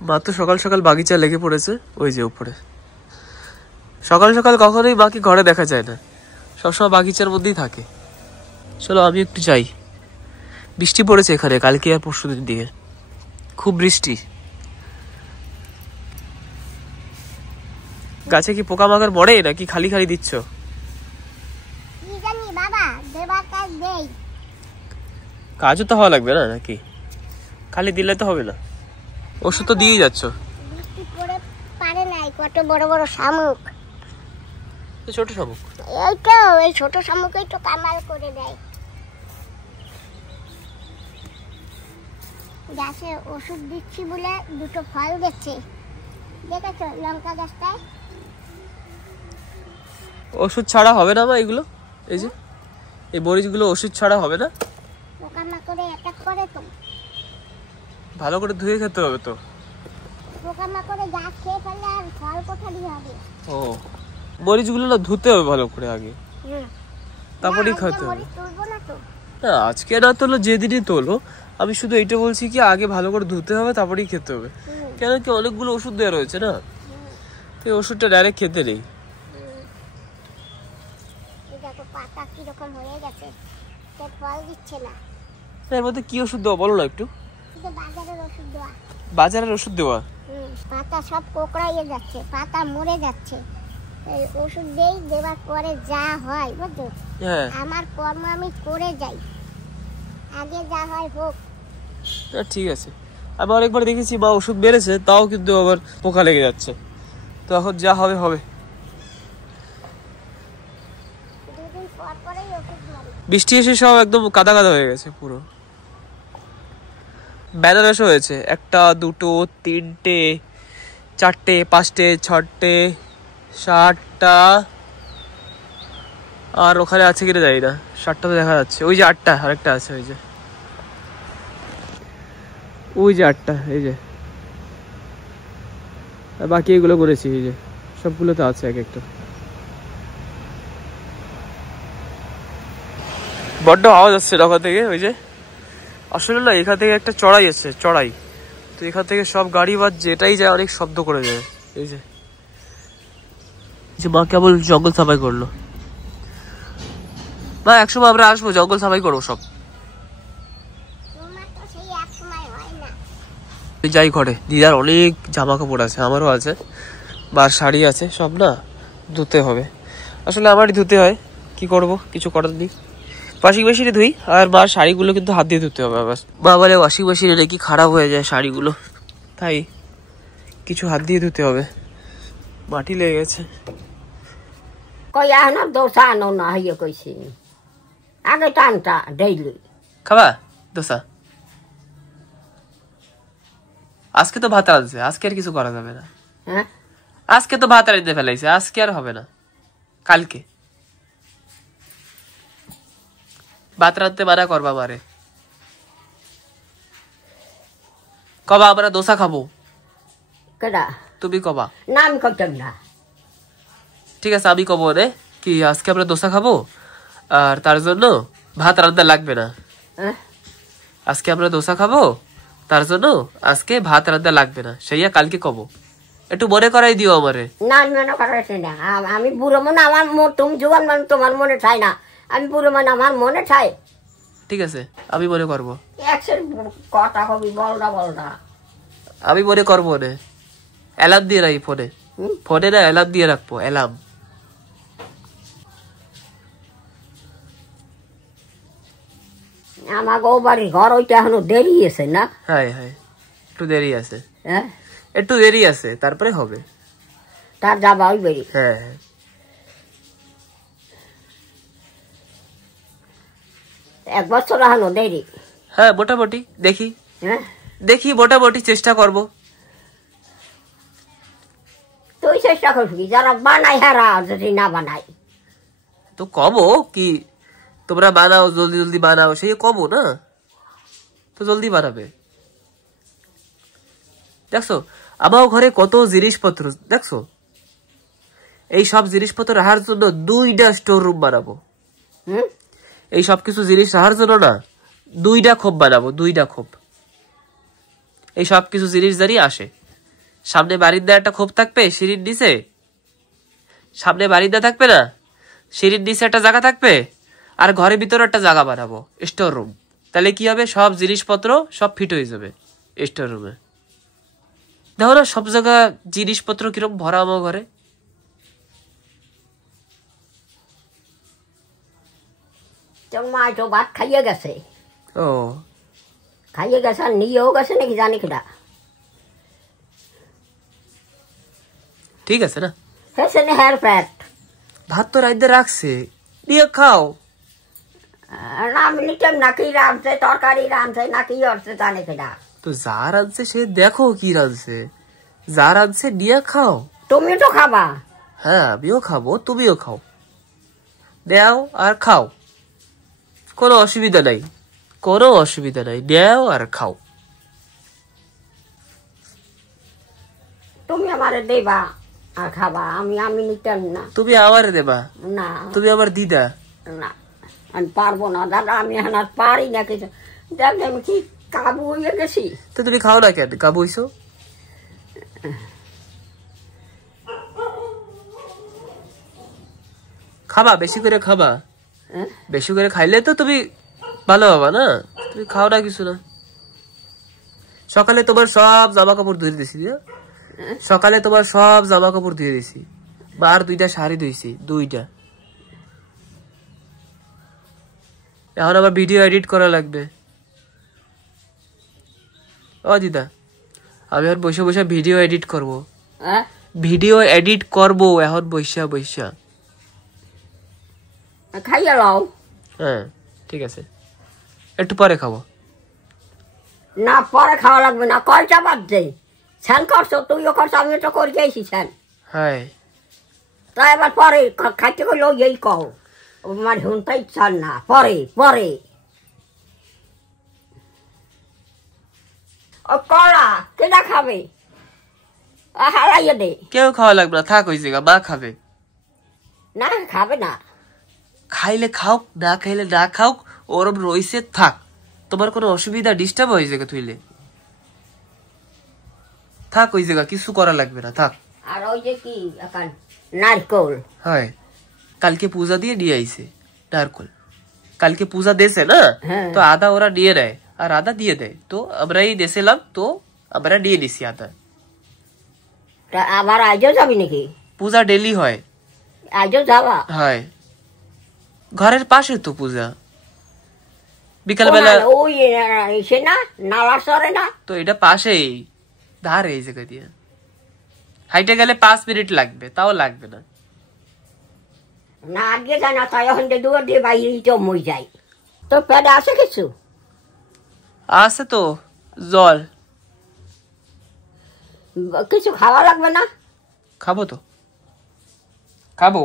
মা তো সকাল সকাল বাগিচা লেগে পড়েছে, ওই যে উপরে। সকাল সকাল কখনোই মাকে ঘরে দেখা যায় না, সবসময় বাগিচার মধ্যেই থাকে। চলো আমি একটু যাই। বৃষ্টি পড়েছে এখানে কালকে আর পরশুদিন দিকে, খুব বৃষ্টি। গাছে কি পোকামাকড় মরে নাকি খালি খালি দিচ্ছ? কাজও তো হওয়া লাগবে না নাকি? খালি দিলে তো হবে না, ওষুধ তো দিয়ে যাচ্ছ। কত বড় বড় শামুক, ছোট শামুক, এই তো এই ছোট শামুকই তো কামাল করে দেয়। গাছে ওষুধ দিচ্ছি বলে দুটো ফল দিচ্ছে, দেখেছো লঙ্কা গাছটায়? ওষুধ ছাড়া হবে না মা এগুলো? এই যে এই মরিচগুলো ওষুধ ছাড়া হবে না? পোকামাকড়ে অ্যাটাক করে তো, ভালো করে ধুয়ে খেতে হবে তো। পোকামাকড়ে গাছ খেয়ে ফেললে আর ফল কোথা দিয়ে হবে? ও, মরিচগুলো না ধুতে হবে ভালো করে আগে, তারপরেই খেতে হবে। না আজকে না তোলো, যেদিনই তোলো। আমি শুধু এইটা বলছি কি আগে ভালো করে ধুতে হবে তারপরেই খেতে হবে। কেন কি অনেকগুলো ওষুধ দেওয়া রয়েছে না, তো ওষুধটা ডাইরেক্ট খেতে নেই। পাতা কিরকম হয়ে গেছে, ফল দিচ্ছে না। এর মধ্যে কি ওষুধ দেওয়া বলো না একটু? বাজারের ওষুধ দেওয়া। বাজারের ওষুধ দেওয়া? পাতা সব কোকড়াইয়ে যাচ্ছে, পাতা মরে যাচ্ছে। এই ওষুধ দেওয়ার পরে যা হয় বুঝছো, আমার কর্ম আমি করে যাই, আগে যা হয় হোক। ঠিক আছে। আমি অনেকবার দেখেছি মা ওষুধ বেড়েছে, তাও কিন্তু আবার পোকা লেগে যাচ্ছে। তো এখন যা হবে হবে। বৃষ্টি এসে সব একদম কাদা কাদা হয়ে গেছে পুরো। বেনারস হয়েছে 1টা 2টো 3টে 4টে 5টে 6টে 7টা, আর ওখানে আছে কিনা জানি না। 7টা তো দেখা যাচ্ছে, ওই যে 8টা, আরেকটা আছে ওই যে 8টা, এই যে। আর বাকি এগুলো করেছি, এই যে সবগুলো তো আছে এক একটা। বড্ড আওয়াজ আসছে ওখান থেকে, ওই যে। আসলে না এখান থেকে একটা চড়াই আছে, চড়াই, তো এখান থেকে সব গাড়ি বা যেটাই যায় অনেক শব্দ করে যায়। এই যে মা কেবল জঙ্গল সাফাই করলো। মা একসময় আমরা আসবো, জঙ্গল সাফাই করবো সব। যাই ঘরে, দিদার অনেক জামা কাপড় আছে, আমারও আছে, মার শাড়ি আছে, সব না ধুতে হবে। আসলে আমারই ধুতে হয়, কি করব, কিছু করার নেই। ওয়াশিং মেশিনে ধুই, আর মার শাড়িগুলো কিন্তু হাত দিয়ে ধুতে হবে। আবার মা বলে ওয়াশিং মেশিনে নাকি খারাপ হয়ে যায় শাড়িগুলো, তাই কিছু হাত দিয়ে ধুতে হবে। মাটি লেগে গেছে। খাবা দোসা? আজকে তো ভাত রাঁধছে, আজকে আর কিছু করা যাবে না। আজকে তো ভাত রাঁধতে ফেলাইছে, আজকে আর হবে না, কালকে ভাত রাঁধতে মানা করবা মারে। কবা আমরা দোসা খাবো? তুমি কবা না, আমি করতাম না। ঠিক আছে, আমি কব রে কি আজকে আমরা দোসা খাবো, আর তার জন্য ভাত রান্না লাগবে না। আজকে আমরা দোসা খাবো, তার জন্য আজকে ভাত রান্না লাগবে না, সেইয়া কালকে কব। একটু মনে করাই দিও আমারে। না মনে করাইছি না, আমি বুড়ো মনে, আমার তুমি জোয়ান মানে তোমার মনে ঠাই না, আমি বুড়ো মানে আমার মনে ঠাই। ঠিক আছে, আমি মনে করবো। কথা কবি বলটা বলটা আমি মনে করবো নে, অ্যালার্ম দিয়ে রাখি ফোনে, ফোনে না অ্যালার্ম দিয়ে রাখবো, অ্যালার্ম। আমার গো বাড়ির ঘর ওইটা এখনো দেরি আছে না? হ্যাঁ হ্যাঁ, একটু দেরি আছে, একটু দেরি আছে, তারপরে হবে। তার যাবা ওই বাড়ি? হ্যাঁ, 1 বছর এখনো দেরি। হ্যাঁ মোটামুটি দেখি, দেখি মোটামুটি চেষ্টা করবো। তুই চেষ্টা করবি, যারা বানাই হারা যদি না বানাই তো কবো কি তোমরা বানাও, জলদি জলদি বানাও, সেই কবো না, তো জলদি বানাবে। দেখছো আমার ঘরে কত জিনিসপত্র, দেখছো এই সব জিনিসপত্র রাখার জন্য 2টা স্টোর রুম বানাবো। এই সব কিছু জিনিস রাখার জন্য না 2টা খোপ বানাবো, 2টা খোপ। এই সব কিছু জিনিস দাঁড়িয়ে আসে সামনে বারিন্দা একটা খোপ থাকবে সিঁড়ির নিচে, সামনে বারিন্দা থাকবে না, সিঁড়ির নিচে একটা জায়গা থাকবে, আর ঘরের ভিতরে একটা জায়গা বানাবো স্টোর রুম। তাহলে কি হবে, সব জিনিসপত্র সব ফিট হয়ে যাবে স্টোর রুমে। দেখো না সব জায়গা জিনিসপত্র কিরকম ভরা আমার ঘরে। তোর মা তো ভাত খাইয়ে গেছে। ও খাইয়ে গেছে, আর নিয়েও গেছে নাকি জানি কিনা। ঠিক আছে না, হেসে নে হেয়ার প্যাট। ভাত তো রাইতে রাখছে, দিয়ে খাও। নাম নিতেন নাকি রাঁধছে, তরকারি রাঁধছে নাকি হচ্ছে জানি কিনা। তো যা রাঁধছে সে দেখো কি রাঁধছে, যা রাঁধছে নিয়ে খাও। তুমি তো খাবা। হ্যাঁ আমিও খাবো, তুমিও খাও, দেও আর খাও, কোনো অসুবিধা নাই, কোনো অসুবিধা নাই, দেও আর খাও। তুমি আমারে দেবা আর খাবা, আমি নিতাম না। তুমি আবার দেবা না, তুমি আবার দিদা না আমি পারবো না দাদা, আমি এখন আর পারি না কিছু। দেখ আমি কি কাবু হয়ে গেছি। তো তুমি খাও না কেন, কাবু হইছো? খাবা, বেশি করে খাবা, বেশি করে খাইলে তো তুমি ভালো হবা না। তুমি খাও না কিছু না। সকালে তোমার সব জামা কাপড় ধুয়ে দিছি, সকালে তোমার সব জামা কাপড় ধুয়ে দিছি, আর 2টা শাড়ি ধুইছি, 2টা। এখন আবার ভিডিও এডিট করা লাগবে। ও দিদা, আমি আর বসে বসে ভিডিও এডিট করব, ভিডিও এডিট করব এখন বসা বসা। খাইয়া লও। হ্যাঁ ঠিক আছে, একটু পরে খাবো। না পরে খাওয়া লাগবে না, কয়টা বাজছে? স্যান করছো, তুইও করছো, আমিও তো করে যাইছি স্যান। হ্যাঁ তা এবার পরে খাইতে করলেও এই কও, মানে শুনতে ইচ্ছা না। পরে পরে ও কলা কেনা খাবে, হারাইয়ে দে। কেউ খাওয়া লাগবে না, থাক ওই জায়গা, মা খাবে। না খাবে না, খাইলে খাও, না খাইলে না খাও, ওরম রইছে থাক। তোমার কোনো অসুবিধা ডিস্টার্ব হয়ে যাবে তুইলে, থাক ওই জায়গা, কিছু করা লাগবে না, থাক। আর ওই যে কি এখন নারকল, হয় কালকে পূজা দিয়ে নিয়ে আইছে নারকল, কালকে পূজা দেছে না, তো আদা ওরা নিয়ে নেয় আর আদা দিয়ে দেয়, তো আমরাই দেছিলাম, তো আমরা নিয়ে নিছি আদা। আবার আজও যাবি নাকি? পূজা ডেলি হয়, আজও যাবা? হয় ঘরের পাশে তো পূজা, বিকাল বেলা। ওই সে না নালা সরে না তো এটা পাশেই, ধারে এই জায়গা দিয়ে হাইটে গেলে 5 মিনিট লাগবে, তাও লাগবে না। না আগে যায় না, তাই এখন দুয়ার দিয়ে বাইরে তো মই যাই। তো পেটে আছে কিছু? আছে তো, জল। কিছু খাওয়া লাগবে না? খাবো তো, খাবো।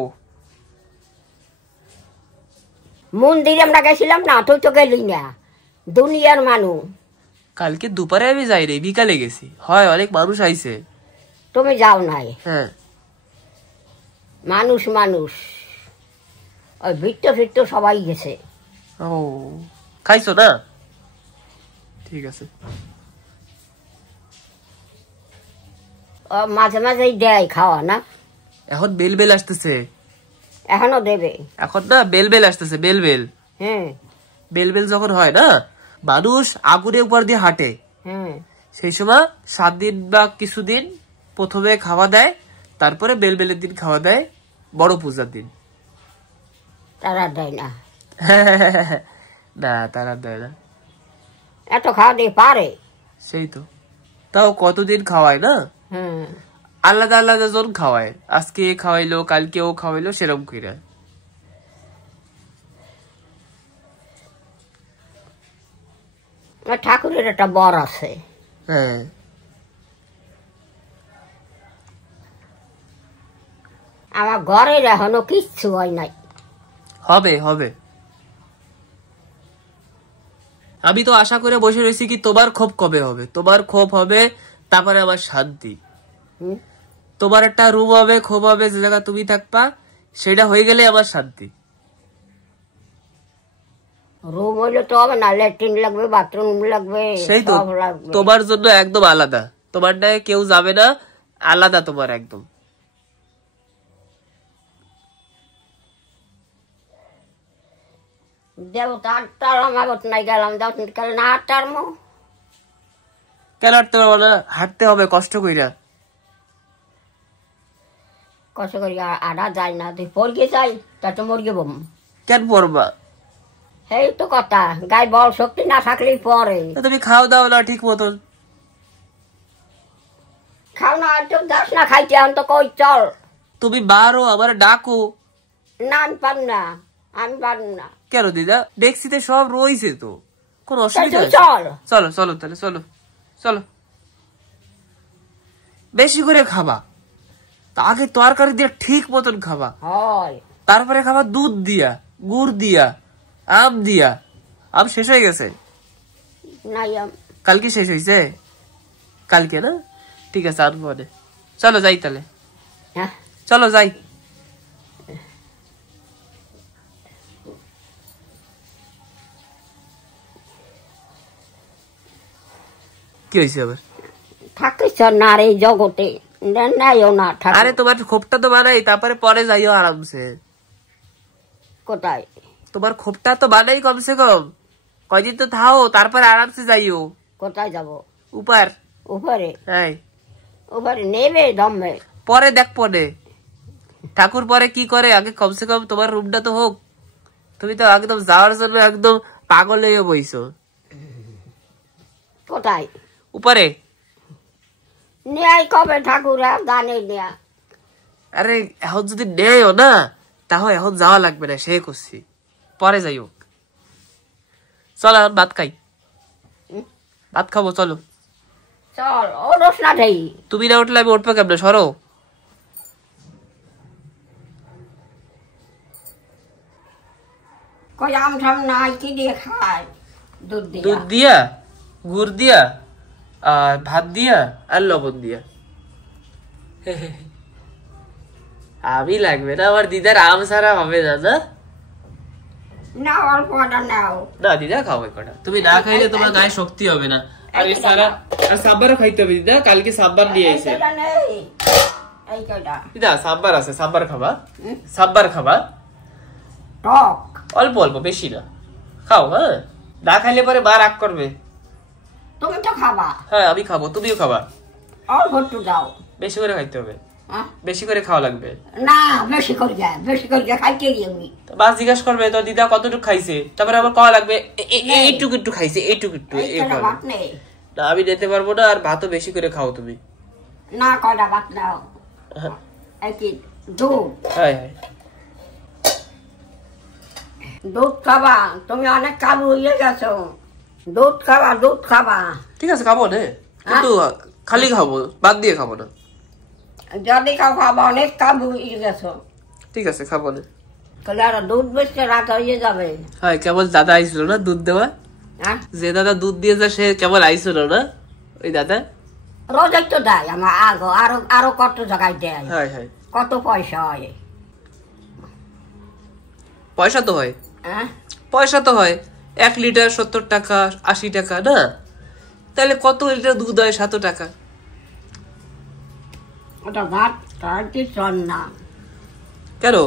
মন্দিরে আমরা গেছিলাম না, তুই তো গেলি না, দুনিয়ার মানুষ। কালকে দুপুরে আমি যাই রে, বিকালে গেছি। হয় অনেক মানুষ আইছে। তুমি যাও নাই? হ্যাঁ মানুষ মানুষ, ওই ভিত্ত ফিত্ত সবাই গেছে। ও খাইছো না, ঠিক আছে। মাঝে মাঝেই দেয় খাওয়া না? এখন বেল বেল আসতেছে, এখনো দেবে? এখন না বেল বেল আসতেছে, বেল বেল। হ্যাঁ বেল বেল যখন হয় না, মানুষ আগুনের উপর দিয়ে হাঁটে, হ্যাঁ, সেই সময় 7 দিন বা কিছুদিন প্রথমে খাওয়া দেয়, তারপরে বেল বেলের দিন খাওয়া দেয় বড় পূজার দিন। তারা দেয় না? না তারা দেয় না। এত খাওয়া দিয়ে পারে? সেই তো, তাও কতদিন খাওয়ায় না, হ্যাঁ আলাদা আলাদা জন খাওয়ায়, আজকে খাওয়াইলো কালকে ও খাওয়াইলো, সেরকম করে। ঠাকুরের একটা বর আছে। হ্যাঁ আমার ঘরের এখনো কিচ্ছু হয় নাই। হবে হবে, আমি তো আশা করে বসে রয়েছি কি তোমার ক্ষোভ কবে হবে, তোমার ক্ষোভ হবে তারপরে আমার শান্তি। তোমার একটা রুম হবে, ক্ষোভ হবে, যে জায়গা তুমি থাকবা, সেটা হয়ে গেলে আমার শান্তি। রুম হইলে তো হবে না, ল্যাট্রিন লাগবে, বাথরুম লাগবে, সেই তো, তোমার জন্য একদম আলাদা, তোমার নাই কেউ যাবে না, আলাদা তোমার একদম। দেবতা আটটার আমার নাই গেলাম, না আটটার মো কেন হাঁটতে পারবো না? হাঁটতে হবে কষ্ট কইরা। কষ্ট করি আড়া যায় না, তুই পড়কে যাই তাতে মরগে বম। কেন পড়বা? এই তো কথা, গায়ে বল শক্তি না থাকলেই পরে। তুমি খাও দাও না ঠিক মতন। খাও না, তো যাস না খাইতে, আমি তো কই চল। তুমি বারো আমার ডাকো। না আমি পারব না, আমি পারব না। কেন দিদা? ডেক্সিতে সব রয়েছে তো, কোন অসুবিধা নেই। চল চলো চলো তাহলে, চলো চলো। বেশি করে খাবা, আগে তরকারি দিয়ে ঠিক মতন খাবা, হয় তারপরে খাবা দুধ দিয়া, গুড় দিয়া, আম দিয়া। আম শেষ হয়ে গেছে? নাই কালকে শেষ হয়েছে? কালকে না? ঠিক আছে আনবো। চলো যাই তাহলে, হ্যাঁ চলো যাই। কি হয়েছে আবার? থাকিস না রে জগতে, নাইও না। আরে তোমার খোপটা তো বানাই, তারপরে পরে যাইও আরামসে। কোথায়? তোমার খোপটা তো বানাই কমসে কম, কয়দিন তো থাও, তারপরে আরামসে যাইও। কোথায় যাব? উপর। উপরে? হ্যাঁ উপরে নেবে দমে, পরে দেখ পরে ঠাকুর পরে কি করে, আগে কমসে কম তোমার রুমটা তো হোক। তুমি তো একদম যাওয়ার জন্য একদম পাগল হয়ে বইছো। কোথায়? উপরে। নেয় কবে ঠাকুর জানে নেয়া? আরে এখন যদি নেও না, তাহলে এখন যাওয়া লাগবে না, সে করছি, পরে যাইও। চলো এখন ভাত খাই, ভাত খাবো চলো। চল ওরস না ঠাই। তুমি না উঠলে আমি উঠবো কেমনে? সরো। কই আম ঠাম নাই, কি দিয়ে খায়? দুধ দিয়ে। দুধ দিয়া, গুড় দিয়া, আর ভাত দিয়া, আর লবণ দিয়া। আমি লাগবে না, আমার দিদার আম ছাড়া হবে না। না না অল্প কটা নাও। না দিদা খাও কটা, তুমি না খাইলে তোমার গায়ে শক্তি হবে না। আর এই সারা আর সাব্বারও খাইতে হবে দিদা, কালকে সাব্বার নিয়ে এসে। এই কটা দিদা সাব্বার আছে, সাব্বার খাবা, সাব্বার খাবা। টক অল্প অল্প, বেশি না, খাও। হ্যাঁ না খাইলে পরে মা রাগ করবে। তুমি তো খাবা। হ্যাঁ আমি খাবো, তুমিও খাবা। অল্প একটু দাও। বেশি করে খাইতে হবে, হ্যাঁ? বেশি করে খাওয়া লাগবে। না বেশি করে যায়, বেশি করে খাইতে দিই আমি। মা জিজ্ঞাসা করবে তো দিদা কতটুকু খাইছে, তারপরে আবার খাওয়া লাগবে এইটুকু একটু খাইছে, এইটুকু একটু। ভাত নেই না আমি নিতে পারবো না, আর ভাতও বেশি করে খাও তুমি। না, কয়টা ভাত দাও। কি দুধ? হ্যাঁ হ্যাঁ দুধ খাবা, তুমি অনেক কাবু হয়ে গেছো। দুধ খাবা, দুধ খাবা। ঠিক আছে খাবো না, কিন্তু খালি খাবো, বাদ দিয়ে খাবো না। যদি খাবা, অনেক কাবু হয়ে গেছো। ঠিক আছে খাবো না। তাহলে আর দুধ বেচতে রাত হয়ে যাবে। হ্যাঁ কেবল দাদা আইছিল না দুধ দেওয়া, হ্যাঁ যে দাদা দুধ দিয়েছে সে কেবল আইছিল না, ওই দাদা রোজই তো দেয় আমার আগো, আরো আরো কত জায়গায় দেয়। হ্যাঁ হ্যাঁ কত পয়সা হয়। পয়সা তো হয়, হ্যাঁ পয়সা তো হয়। 1 লিটার 70 টাকা 80 টাকা না, তাহলে কত লিটার দুধ হয়? 7 টাকা। ওটা ভাত খাইতে চল না। কেন?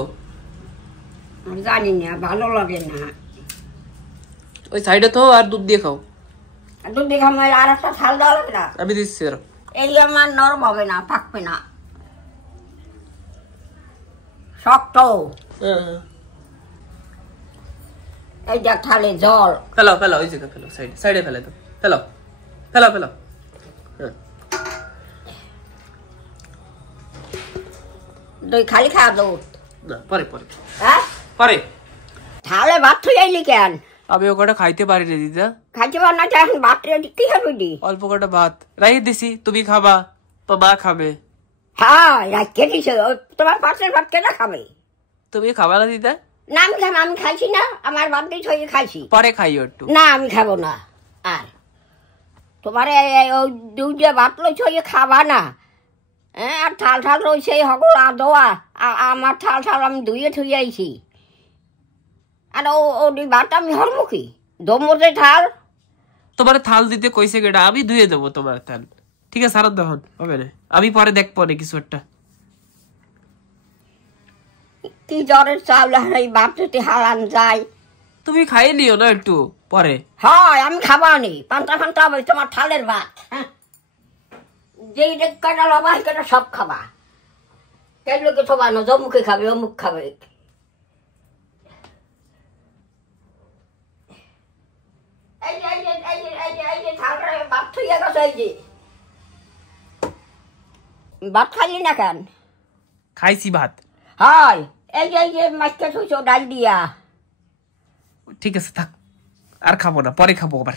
আমি জানি না, ভালো লাগে না। ওই সাইডে তো আর দুধ দিয়ে খাও। দুধ দিয়ে খাবো, আর একটা ছাল দেওয়া লাগে না। আমি দিচ্ছি আর। এই আমার নরম হবে না, পাকবে না, শক্ত। এই দেখ থালে জল। ফেলো ফেলো, ওই জায়গা ফেলো, সাইডে সাইডে ফেলে তো, ফেলো ফেলো ফেলো। দুই খালি খা দুধ। না পরে পরে হ্যাঁ পরে। থালে ভাত থুই আইলি কেন? আমি ও কটা খাইতে পারি না দিদা। খাইতে পার না, এখন ভাত রেডি কি খাবি দি? অল্প কটা ভাত রাই দিছি, তুমি খাবা তো মা খাবে। হ্যাঁ রাখতে দিছে, তোমার পাশের ভাত কেনা খাবে? তুমি খাবা না দিদা? না আমি খাবো, আমি খাইছি না, আমার ভাত দিয়ে ছড়িয়ে খাইছি। পরে খাইও একটু। না আমি খাবো না। আর তোমার ওই দুধে ভাত লই ছড়িয়ে খাবা না। হ্যাঁ আর থাল থাল রয়েছে হগল আদোয়া, আমার থাল থাল আমি ধুয়ে থুয়ে আইছি। আর ও ভাত আমি হরমুখী দমতে থাল। তোমার থাল দিতে কইছে কেডা? আমি ধুয়ে দেবো তোমার থাল, ঠিক আছে সারান তখন হবে না, আমি পরে দেখবো না কিছু একটা। কি জ্বরের চাউল এই ভাত যদি হারান যায়, তুমি খাইয়ে নিও না একটু পরে। হয় আমি খাবা নি, পান্তা ফান্তা হবে তোমার থালের ভাত। হ্যাঁ, যেই কটা লবা কটা সব খাবা, কে লোকে সবা না, জমুকে খাবে অমুক খাবে। এই যে এই যে এই যে এই যে এই যে থালটা ভাত থইয়া গেছে, এই যে ভাত খাইলি না কেন? খাইছি ভাত। হয় এই যে মাছটা থইছো ডাল দিয়া। ঠিক আছে থাক, আর খাবো না, পরে খাবো আবার।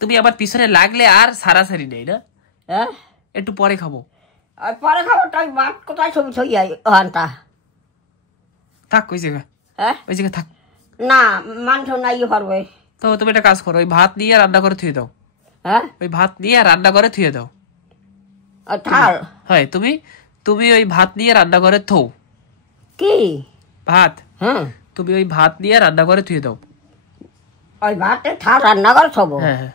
তুমি আমার পিছনে লাগলে আর সারাসারি নেই না, হ্যাঁ একটু পরে খাবো। আর পরে খাবো, তাই ভাত কোথায় ছবি থইয়া ওখানটা থাক ওই জায়গা, হ্যাঁ ওই জায়গা থাক। না মাংস নাই পারবে তো তুমি একটা কাজ করো, ওই ভাত নিয়ে রান্না করে থুয়ে দাও। হ্যাঁ ওই ভাত নিয়ে রান্না করে থুয়ে দাও। থাল হয় তুমি তুমি ওই ভাত নিয়ে রান্না করে থো। কি ভাত? হ্যাঁ তুমি ওই ভাত নিয়ে রান্না করে থুয়ে দাও। ওই ভাতের থাল রান্না করে থবো? হ্যাঁ হ্যাঁ,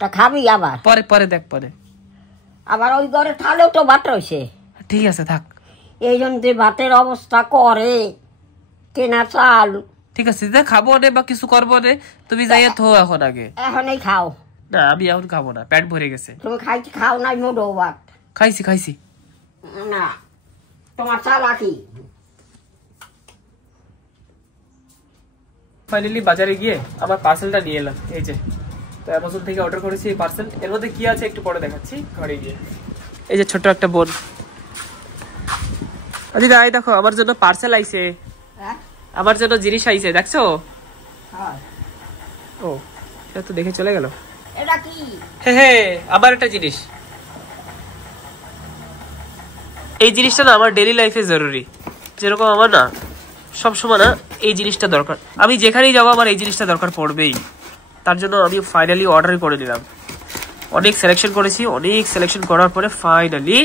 তা খাবি আবার? পরে পরে দেখ পরে। আবার ওই ঘরে থালেও তো ভাত রয়েছে। ঠিক আছে থাক। এই জন্য যে ভাতের অবস্থা করে, কেনা চাল। ঠিক আছে খাবো না বা কিছু করবো না, তুমি যাইয়া থো এখন আগে। এখনই খাও না আমি এখন খাবো না, পেট ভরে গেছে। তুমি খাইছি খাও নাই মোটো ভাত? খাইছি খাইছি। না তোমার চাল আকি। ফাইনালি বাজারে গিয়ে আমার পার্সেলটা নিয়ে এলাম, এই যে। তো অ্যামাজন থেকে অর্ডার করেছি এই পার্সেল। এর মধ্যে কি আছে একটু পরে দেখাচ্ছি ঘরে গিয়ে। এই যে ছোট একটা বোন, দিদা এই দেখো আমার জন্য পার্সেল আইছে, আমার জন্য জিনিস আইছে, দেখছো? ও সেটা তো দেখে চলে গেল। এটা কি? হ্যাঁ আবার একটা জিনিস। এই জিনিসটা না আমার ডেইলি লাইফে জরুরি। যেরকম আমার না সবসময় না এই জিনিসটা দরকার, আমি যেখানেই যাবো আমার এই জিনিসটা দরকার পড়বেই। তার জন্য আমি ফাইনালি অর্ডার করে দিলাম। অনেক সিলেকশন করেছি, অনেক সিলেকশন করার পরে ফাইনালি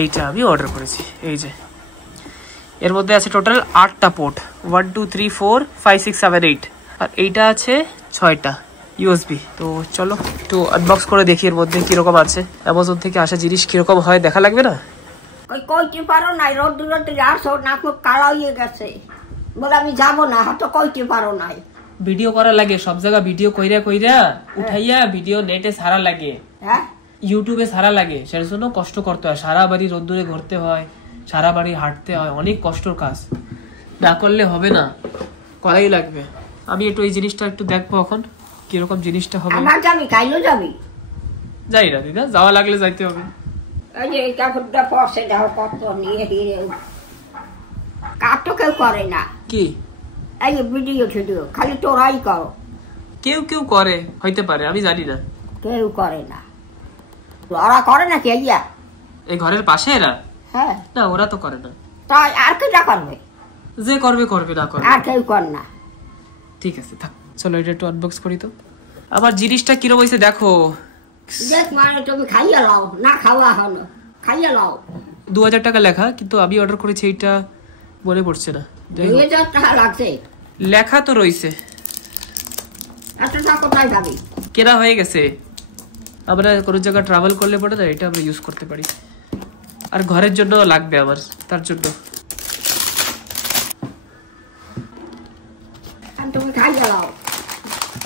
এইটা আমি অর্ডার করেছি। এই যে এর মধ্যে আছে টোটাল 8টা পোর্ট, 1 2 3 4 5 6 7 8, আর এইটা আছে 6টা ইউএসবি। তো চলো একটু আনবক্স করে দেখি এর মধ্যে কিরকম আছে। অ্যামাজন থেকে আসা জিনিস কিরকম হয় দেখা লাগবে না? কইতে পারো নাই, রোদ দূরতে আসো, নাক মুখ কালা হয়ে গেছে বলে আমি যাবো না, হয়তো কইতে পারো নাই। ভিডিও করা লাগে, সব জায়গা ভিডিও কইরা কইরা উঠাইয়া ভিডিও নেটে সারা লাগে, হ্যাঁ ইউটিউবে সারা লাগে, সেটার জন্য কষ্ট করতে হয়। সারা বাড়ি রোদ্দুরে ঘুরতে হয়, সারা বাড়ি হাঁটতে হয়, অনেক কষ্টর কাজ। না করলে হবে না, করাই লাগবে। আমি একটু এই জিনিসটা একটু দেখবো এখন কিরকম জিনিসটা হবে। আমার যাবি কাইলো যাবি? যাই না দিদা, যাওয়া লাগলে যাইতে হবে। এই যে কাপড়টা পরছে দেখো কত নিয়ে হিরে, কাজ তো কেউ করে না। কি এই যে ভিডিও টিডিও খালি তোরাই করো। কেউ কেউ করে হইতে পারে, আমি জানি না। কেউ করে না, ওরা করে না কে? এই ঘরের পাশে এরা? হ্যাঁ না ওরা তো করে না। তাই আর কেটা করবে? যে করবে করবে, না করবে আর কেউ কর না। ঠিক আছে থাক, চলো এটা একটু আনবক্স করি। তো আমার জিনিসটা কিরকম হয়েছে দেখো। দেখ মানে তুমি খাইয়া লাও, না খাওয়া হলো খাইয়া লাও। 2000 টাকা লেখা, কিন্তু আমি অর্ডার করেছি এইটা মনে পড়ছে না। 2000 টাকা লাগছে? লেখা তো রয়েছে। এত টাকা কোথায় যাবে? কেনা হয়ে গেছে, আমরা কোনো জায়গায় ট্রাভেল করলে পরে না এটা আমরা ইউজ করতে পারি। আর ঘরের জন্য লাগবে আমার, তার জন্য। তুমি খাইয়া লাও।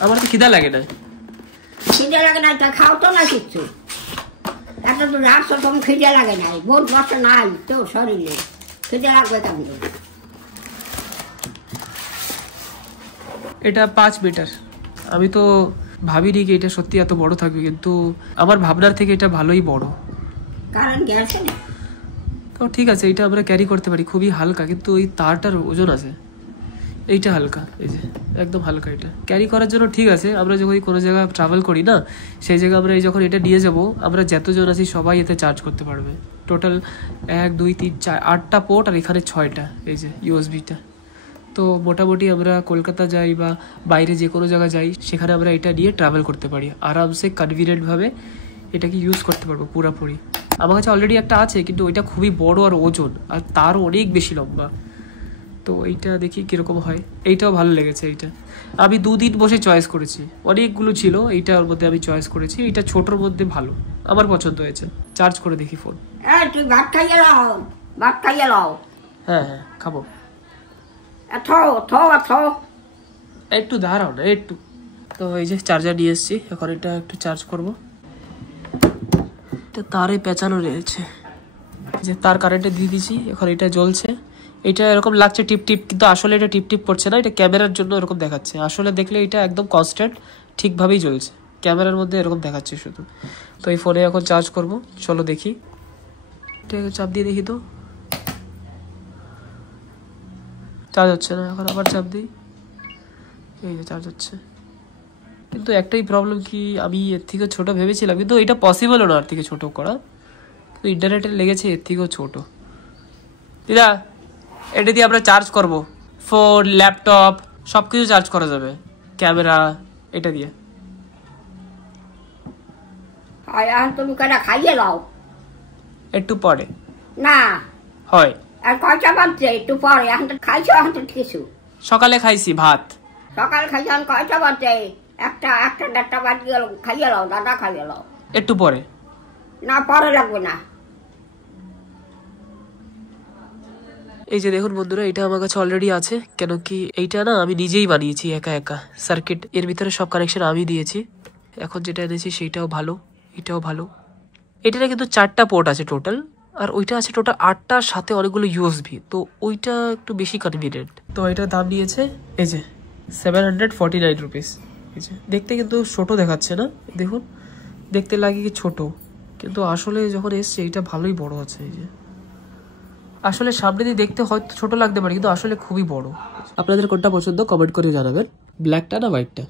আমার তো খিদা লাগে না। খিদে লাগে না তা খাও তো না কিচ্ছু। এত তো রাখছো তুমি, খিদে লাগে নাই, বহুত বছর নাই তো শরীরে, খিদে লাগবে কেমন? এটা 5 মিটার। আমি তো ভাবিনি কি এটা সত্যি এত বড় থাকবে, কিন্তু আমার ভাবনার থেকে এটা ভালোই বড়। কারণ গেছে না তো ঠিক আছে, এটা আমরা ক্যারি করতে পারি, খুবই হালকা, কিন্তু ওই তারটার ওজন আছে। এইটা হালকা, এই যে একদম হালকা, এটা ক্যারি করার জন্য ঠিক আছে। আমরা যখন কোনো জায়গায় ট্রাভেল করি না, সেই জায়গায় আমরা এই যখন এটা নিয়ে যাব, আমরা যতজন আছি সবাই এতে চার্জ করতে পারবে। টোটাল 1 2 3 4 8টা পোর্ট, আর এখানে 6টা এই যে ইউএসবিটা। তো মোটামুটি আমরা কলকাতা যাই বা বাইরে যে কোনো জায়গায় যাই, সেখানে আমরা এটা নিয়ে ট্রাভেল করতে পারি আরামসে, কনভিনিয়েন্টভাবে এটাকে ইউজ করতে পারবো পুরোপুরি। আমার কাছে অলরেডি একটা আছে, কিন্তু ওইটা খুবই বড় আর ওজন, আর তারও অনেক বেশি লম্বা। তো এইটা দেখি কিরকম হয়। এইটাও ভালো লেগেছে। এইটা আমি 2 দিন বসে চয়েস করেছি, অনেকগুলো ছিল, এইটার মধ্যে আমি চয়েস করেছি। এইটা ছোটোর মধ্যে ভালো, আমার পছন্দ হয়েছে। চার্জ করে দেখি ফোন। তুই ভাত খাইয়ে লাও, ভাত খাইয়ে লাও। হ্যাঁ হ্যাঁ খাবো। একটু দাঁড়াও না একটু। তো এই যে চার্জার নিয়ে এসেছি, এখন এটা একটু চার্জ করবো। এটা তারে পেঁচানো রয়েছে, যে তার কারেন্টে দিয়ে দিয়েছি, এখন এটা জ্বলছে। এটা এরকম লাগছে টিপ টিপ, কিন্তু আসলে এটা টিপ টিপ করছে না, এটা ক্যামেরার জন্য এরকম দেখাচ্ছে। আসলে দেখলে এটা একদম কনস্ট্যান্ট ঠিকভাবেই জ্বলছে, ক্যামেরার মধ্যে এরকম দেখাচ্ছে শুধু। তো এই ফোনে এখন চার্জ করব, চলো দেখি। এটা চাপ দিয়ে দেখি তো, চার্জ হচ্ছে না। এখন আবার চাপ দিই, এই যে চার্জ হচ্ছে। কিন্তু একটাই প্রবলেম কি, আমি এর থেকে ছোট ভেবেছিলাম, কিন্তু এটা পসিবলও না এর থেকে ছোট করা। কিন্তু ইন্টারনেটে লেগেছে এর থেকেও ছোট। দিদা এটা দিয়ে আমরা চার্জ করব, ফোন, ল্যাপটপ সব কিছু চার্জ করা যাবে, ক্যামেরা এটা দিয়ে। তুমি কটা খাইয়ে লাও। একটু পরে না হয়। আর কয়টা বাজছে? একটু পরে। এখন তো খাইছো, এখন তো কিছু সকালে খাইছি ভাত। সকাল খাইছো, এখন কয়টা বাজছে? একটা 1:30 বাজে গেল। খাইয়ে লাও দাদা, খাইয়ে লাও। একটু পরে। না পরে লাগবে না। এই যে দেখুন বন্ধুরা, এটা আমার কাছে অলরেডি আছে। কেন কি এইটা না আমি নিজেই বানিয়েছি একা একা। সার্কিট এর ভিতরে সব কানেকশন আমি দিয়েছি। এখন যেটা এনেছি সেইটাও ভালো, এটাও ভালো। এটাতে কিন্তু 4টা পোর্ট আছে টোটাল, আর ওইটা আছে টোটাল 8টার সাথে অনেকগুলো ইউএসবি। তো ওইটা একটু বেশি কনভিনিয়েন্ট। তো এটার দাম নিয়েছে এই যে 749 রুপিস। এই যে দেখতে কিন্তু ছোট দেখাচ্ছে না, দেখুন দেখতে লাগে কি ছোট, কিন্তু আসলে যখন এসছে এটা ভালোই বড় আছে। এই যে আসলে সামনে দিয়ে দেখতে হয়তো ছোট লাগতে পারে, কিন্তু আসলে খুবই বড়। আপনাদের কোনটা পছন্দ কমেন্ট করে জানাবেন, ব্ল্যাকটা না হোয়াইটটা।